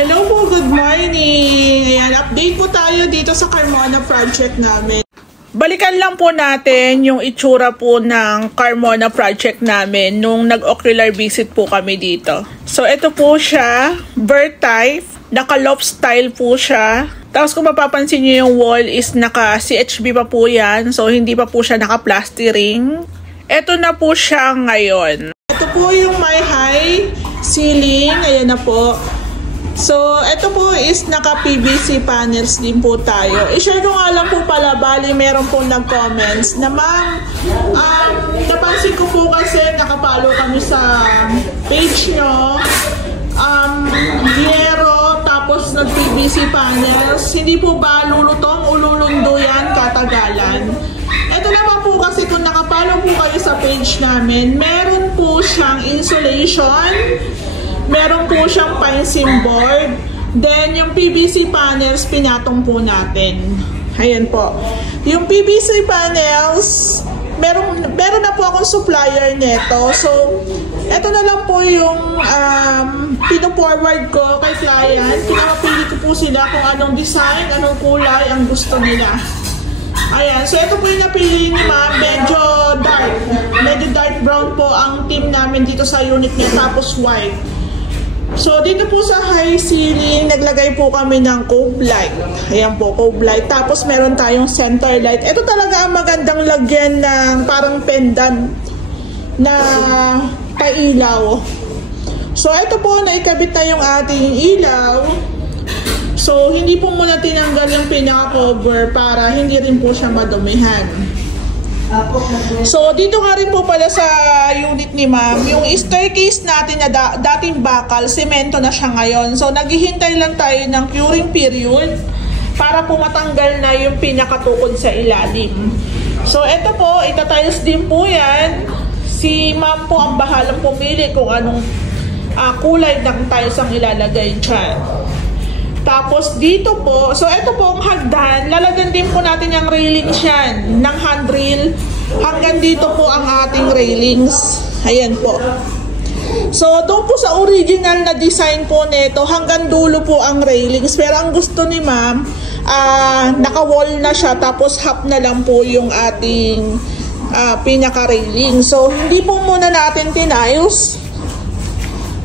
Hello po, good morning! Ayan, update po tayo dito sa Carmona project namin. Balikan lang po natin yung itsura po ng Carmona project namin nung nag-ocular visit po kami dito. So, ito po siya, bird type, naka-loft style po siya. Tapos kung mapapansin nyo yung wall is naka-CHB pa po yan. So, hindi pa po siya naka-plastering. Ito na po siya ngayon. Ito po yung my high ceiling. Ayan na po. So, ito po is naka-PVC panels din po tayo. I-share ko nga lang po pala, bali meron po nag-comments na ma'am, napansin ko po kasi nakapalo kami sa page nyo, Diero, tapos nag-PVC panels. Hindi po ba lulutong o lulundo yan katagalan? Ito naman po kasi kung nakapalo po kayo sa page namin, meron po siyang insulation, meron po siyang pine seam board. Then, yung PVC panels, pinatong po natin. Ayan po. Yung PVC panels, meron na po akong supplier neto. So, ito na lang po yung pino-forward ko kay client. Pinapili ko po sila kung anong design, anong kulay ang gusto nila. Ayan. So, ito po yung napili ni ma'am. Medyo dark. Medyo dark brown po ang team namin dito sa unit niya. Tapos white. So, dito po sa high ceiling, naglagay po kami ng cove light. Ayan po, cove light. Tapos, meron tayong center light. Ito talaga ang magandang lagyan ng parang pendant na pailaw. So, ito po, naikabit na yung ating ilaw. So, hindi po muna tinanggal yung pinaka-cover para hindi rin po siya madumihan. So, dito nga rin po pala sa unit ni ma'am, yung staircase natin na dating bakal, semento na siya ngayon. So, naghihintay lang tayo ng curing period para po matanggal na yung pinakatukod sa ilalim. So, ito po, itatiles din po yan. Si ma'am po ang bahalang pumili kung anong kulay ng tiles ang ilalagay dyan. Tapos dito po, so ito po ang hagdan, lalagyan din po natin yung railings yan, ng handrail. Hanggang dito po ang ating railings. Ayan po. So doon po sa original na design po nito, hanggang dulo po ang railings. Pero ang gusto ni ma'am, naka-wall na siya, tapos half na lang po yung ating pinaka-railing. So hindi po muna natin tiniles.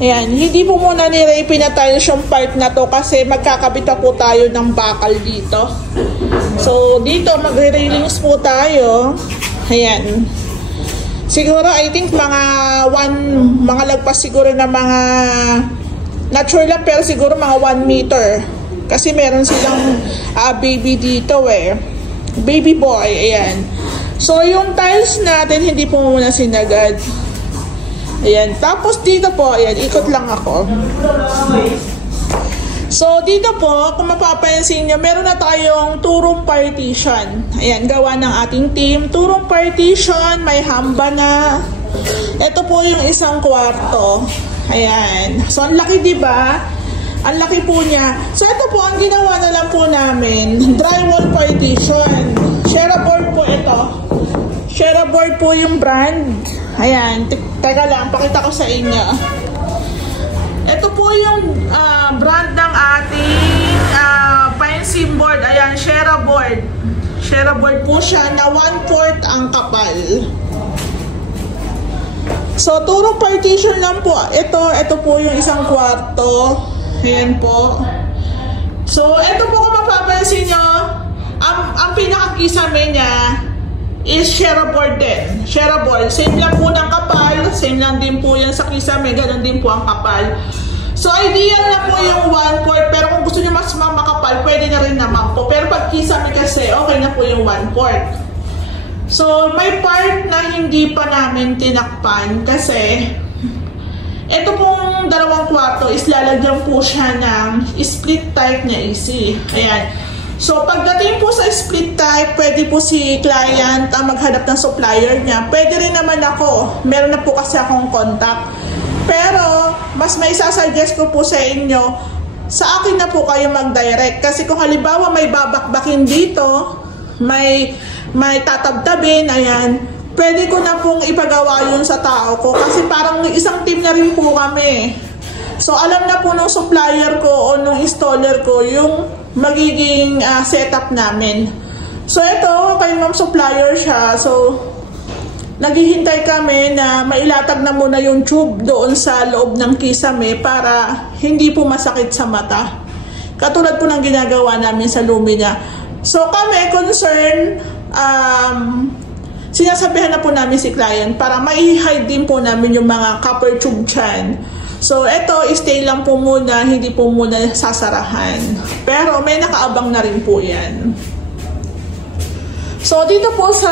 Ayan, hindi po muna ni Ray pinatiles yung part na to kasi magkakabit na po tayo ng bakal dito. So, dito magre-railings po tayo. Ayan. Siguro, I think mga lagpas siguro na mga, not sure lang, pero siguro mga 1 meter. Kasi meron silang baby dito eh. Baby boy, ayan. So, yung tiles natin, hindi po muna sinagad. Ayan. Tapos dito po, ayan, ikot lang ako. So, dito po, kung mapapansin nyo, meron na tayong 2-room partition. Ayan, gawa ng ating team. 2-room partition, may hamba na. Ito po yung isang kwarto. Ayan. So, ang laki, diba? Ang laki po niya. So, ito po, ang ginawa na lang po namin, drywall partition. Shareaboard po ito. Shareaboard po yung brand. Ayan, teka lang, pakita ko sa inyo. Ito po yung brand ng ating pine seam board. Ayan, Shareaboard. Shareaboard po siya na 1/4 ang kapal. So, 2-room partition lang po. Ito po yung isang kwarto. Ayan po. So, ito po kung mapapansin nyo, ang pinakakisame niya is Shareaboard din. Shareaboard. Same lang po ng kapal. Same lang din po yan sa kisame. Ganon din po ang kapal. So, ideal na po yung 1/4. Pero kung gusto nyo mas makapal, pwede na rin naman po. Pero pag kisame kasi, okay na po yung 1/4. So, may part na hindi pa namin tinakpan kasi ito pong dalawang kwarto is lalagyan po siya ng split type na AC. Ayan. So, pagdating po sa split type, pwede po si client ang maghanap ng supplier niya. Pwede rin naman ako. Meron na po kasi akong contact. Pero, mas may sasuggest ko po sa inyo, sa akin na po kayo mag-direct. Kasi kung halimbawa may babakbakin dito, may tatabtabin, ayan, pwede ko na pong ipagawa yun sa tao ko. Kasi parang isang team na rin po kami. So, alam na po nung supplier ko o installer ko yung magiging setup namin. So ito, kay ma'am supplier siya. So naghihintay kami na mailatag na muna yung tube doon sa loob ng kisame para hindi po masakit sa mata. Katulad po ng ginagawa namin sa Lumina. So kami concern, sinasabihan na po namin si client para mai-hide din po namin yung mga copper tube dyan. So ito, stay lang po muna, hindi po muna sasarahan. Pero may nakaabang na rin po yan. So dito po sa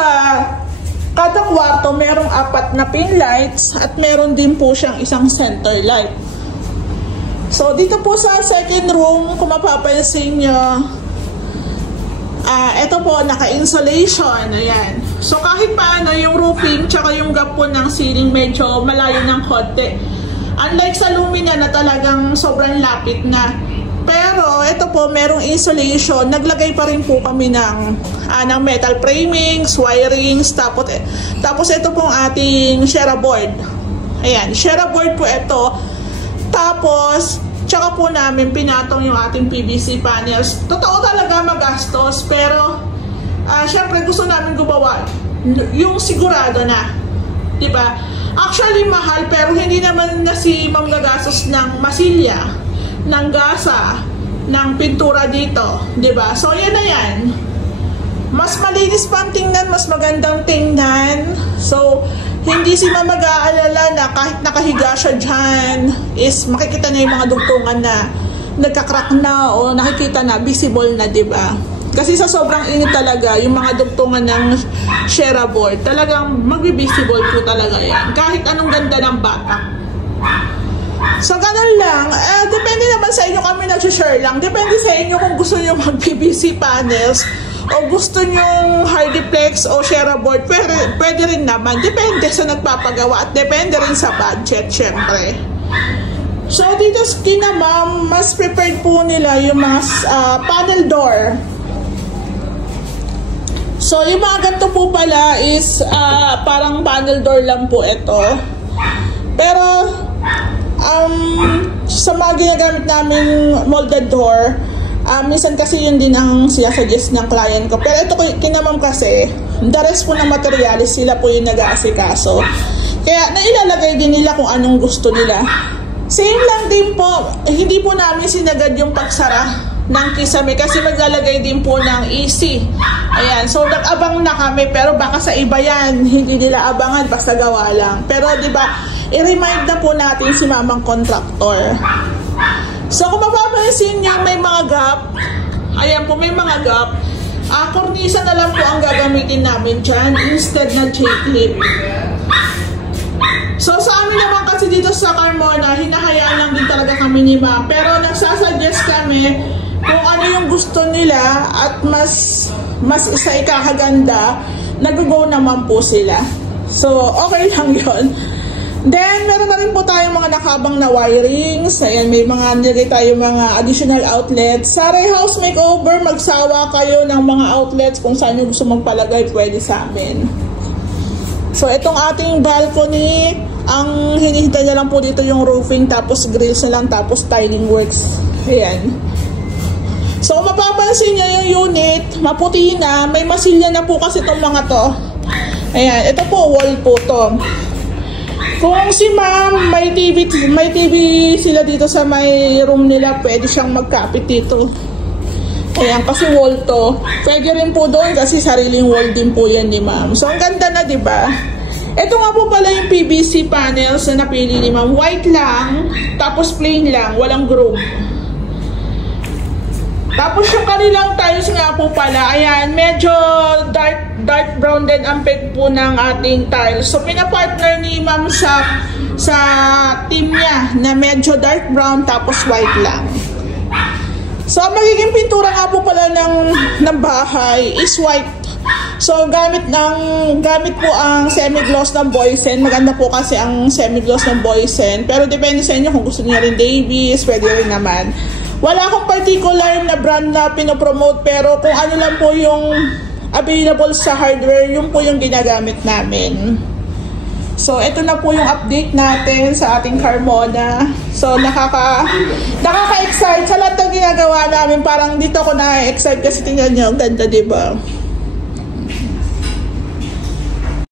kada kwarto, merong 4 na pin lights at meron din po siyang isang center light. So dito po sa second room, kung mapapansin nyo, ito po, naka-insulation. Ayan. So kahit paano, yung roofing tsaka yung gap po ng ceiling medyo malayo ng konti. Unlike sa Lumina na talagang sobrang lapit na. Pero ito po, merong insulation. Naglagay pa rin po kami ng metal framings, wirings, tapos ito pong ating Shera board. Ayan, Shera board po ito. Tapos, tsaka po namin pinatong yung ating PVC panels. Totoo talaga magastos, pero syempre gusto namin gumawa yung sigurado na. Diba? Actually, mahal, pero hindi naman na si ma'am gagastos ng masilya, ng gasa, ng pintura dito, 'di ba? So yan na yan. Mas malinis pa ang tingnan, mas magandang tingnan. So hindi si ma'am mag-aalala na kahit nakahiga siya dyan is makikita na yung mga dugtungan na nagka-crack na o nakikita na, visible na, 'di ba? Kasi sa sobrang init talaga, yung mga dugtungan ng Shera board, talagang magbi-visible po talaga yan. Kahit anong ganda ng batak. So, ganun lang. Depende naman sa inyo, kami nag-share lang. Depende sa inyo kung gusto nyo mag-PVC panels o gusto nyo Hardiplex o Shera board. Pwede rin naman. Depende sa nagpapagawa at depende rin sa budget, syempre. So, dito kina ma'am, mas prepared po nila yung mga panel door. So, yung mga ganito po pala is parang panel door lang po ito. Pero, sa mga ginagamit namin molded door, minsan kasi yun din ang sinasuggest ng client ko. Pero ito kinamam kasi, the rest po ng materialis, sila po yung nag-aasikaso. Kaya nailalagay din nila kung anong gusto nila. Same lang din po, hindi po namin sinagad yung pagsara ng kisame kasi maglalagay din po ng AC. Ayan, so nag-abang na kami, pero baka sa iba yan, hindi nila abangan, basta gawa lang. Pero diba, i-remind na po natin si mamang contractor. So kung mapapansin nyo, may mga gap. Ayan po, may mga gap. Kornisa na lang po ang gagamitin namin dyan instead na J-clip. So sa amin naman kasi dito sa Carmona, hinahayaan lang din talaga kami ni ma'am. Pero nagsasuggest kami kung ano yung gusto nila at mas isa ikakaganda, nag-go naman po sila. So okay lang yon. Then meron na rin po tayong mga nakabang na wirings. Ayan, may mga nilagay tayo mga additional outlets. Sa House Makeover, magsawa kayo ng mga outlets kung saan yung gusto magpalagay, pwede sa amin. So itong ating balcony, ang hinihintay na lang po dito yung roofing, tapos grills na lang, tapos tiling works. Ayan. So kung mapapansin nyo yung unit, maputi na, may masilya na po kasi itong mga to. Ayan, ito po, wall po to. Kung si ma'am, may TV sila dito sa may room nila, pwede siyang magkapit dito. Ayan, kasi wall to. Pwede rin po doon kasi sariling wall din po yan ni ma'am. So ang ganda na, diba? Ito nga po pala yung PVC panels na napili ni ma'am. White lang, tapos plain lang, walang groove. Tapos yung kanilang tiles nga po pala, ayan, medyo dark brown din ang peg po ng ating tiles. So pinapartner ni ma'am sa team niya na medyo dark brown tapos white lang. So ang magiging pintura nga po pala ng bahay is white. So gamit po ang semi-gloss ng Boysen. Maganda po kasi ang semi-gloss ng Boysen. Pero depende sa inyo kung gusto niyo rin Davies, pwede rin naman. Wala akong particular na brand na pinopromote, pero kung ano lang po yung available sa hardware, yun po yung ginagamit namin. So, ito na po yung update natin sa ating Carmona. So, nakaka-excite sa lahat ng ginagawa namin. Parang dito ako na-excite kasi tingnan nyo, ang ganda, diba?